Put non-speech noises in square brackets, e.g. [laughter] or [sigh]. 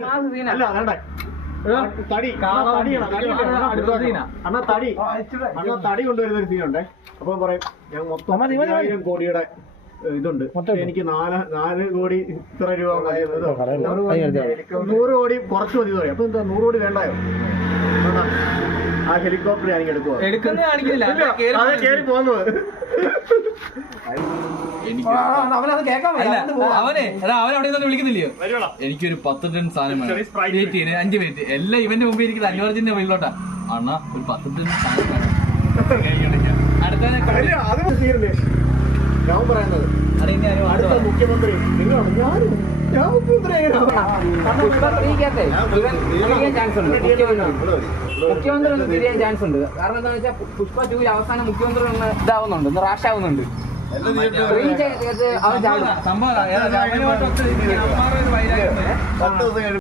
അണ്ണാ തടി അണ്ണാ തടി. കൊണ്ടുവരുന്ന ഒരു സീനുണ്ടേ അപ്പൊ പറയും ഞാൻ മൊത്തം കോടിയുടെ ഇതുണ്ട്. എനിക്ക് നാല് നാല് കോടി ഇത്ര രൂപ നൂറ് കോടി കുറച്ച് മതി എന്ന് പറയും. അപ്പൊ എന്താ നൂറ് കോടി വേണ്ടായോ? ആ ഹെലികോപ്റ്റർ ഞാൻ എടുക്കുക എടുക്കുന്ന കാണിക്കുന്നില്ല അതെ കേറി പോകുന്നത് [laughs] അവനത് കേൾക്കാൻ അല്ല അവനെ അവൻ അവിടെ നിന്ന് വിളിക്കുന്നില്ലയോ? എനിക്കൊരു പത്ത് ടൺ സാധനം അഞ്ചു വെയിറ്റ് അഞ്ച് മിനിറ്റ് എല്ലാം ഇവന്റെ മുമ്പിൽ എനിക്ക് അനുവർജിന്റെ മുകളിലോട്ടാ. അണ്ണ ഒരു പത്ത് ടൺ സാധനം അടുത്ത ഞാൻ പറയുന്നത്. അടുത്ത മുഖ്യമന്ത്രി. നിങ്ങളാണ്. ഞാനും ഞാൻ മുഖ്യമന്ത്രി ഒന്ന് തിരിയാൻ ചാൻസ് ഉണ്ട്. കാരണം എന്താണെന്ന് വെച്ചാൽ പുഷ്പ ജൂലി അവസാനം മുഖ്യമന്ത്രി ഒന്ന് ഇതാവുന്നുണ്ട് ഒന്ന് റാഷ് സംഭവം പത്ത് ദിവസം